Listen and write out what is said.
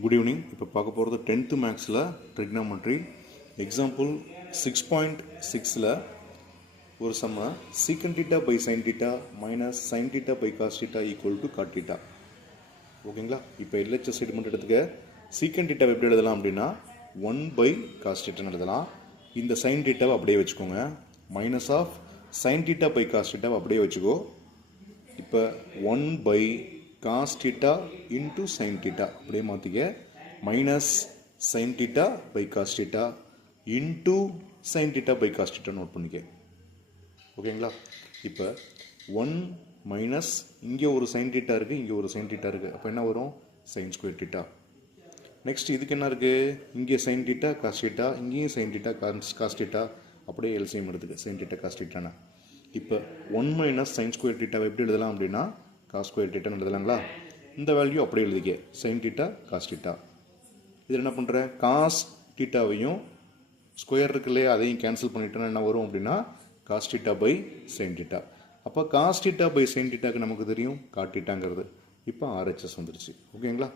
Good evening. இப்போ பார்க்க போகிறது 10th மேக்ஸில் ட்ரிக்னாமெட்ரி எக்ஸாம்பிள் 6.6ல் ஒரு சம்ம secant theta by sine theta minus sine theta by cos theta equal to cot theta. ஓகேங்களா? இப்போ எல்ஹெச்எஸ் ஸ்டேட்மெண்ட் எடுத்துக்க சீக்கன் டீட்டாவை எப்படி எழுதலாம் அப்படின்னா 1 பை காஸ் டீட்டான்னு எழுதலாம். இந்த சைன் டீட்டாவை அப்படியே வச்சுக்கோங்க. Minus of sine theta by cos டீட்டாவை அப்படியே வச்சுக்கோ. இப்போ 1 by cos theta into sine theta அப்படியே மாற்றிக்க. Minus sine theta by cos theta into sine theta by cos theta note பண்ணிக்க. ஓகேங்களா? இப்போ 1 மைனஸ் இங்கே ஒரு சைன் டீட்டா இருக்குது, இங்கே ஒரு சைன் டீட்டா இருக்குது. அப்போ என்ன வரும்? Sine square theta. நெக்ஸ்ட் இதுக்கு என்ன இருக்குது? இங்கே சைன் டீட்டா காஸ் டீட்டா, இங்கேயும் சைன் டீட்டா காஸ் டீட்டா. அப்படியே எல்சிஎம் எடுத்துக்க சைன் டீட்டா காஸ் டீட்டானா. இப்போ 1 மைனஸ் சைன் ஸ்கொயர் டீட்டாவை எப்படி எழுதலாம் அப்படின்னா காஸ் ஸ்கொயர் டீட்டான்னு எழுதலாங்களா? இந்த வேல்யூ அப்படியே எழுதிக்க சைன் டீட்டா காஸ் டீட்டா. இதில் என்ன பண்ணுறேன்? காஸ் டீட்டாவையும் ஸ்கொயர் இருக்குல்லையே அதையும் கேன்சல் பண்ணிட்டோன்னா என்ன வரும் அப்படின்னா cos theta by sine theta. அப்போ காஸ் டீட்டா பை சைன் டீட்டாக்கு நமக்கு தெரியும் காட் டீட்டாங்கிறது. இப்போ ஆர்ஹெச்எஸ் வந்துருச்சு. ஓகேங்களா?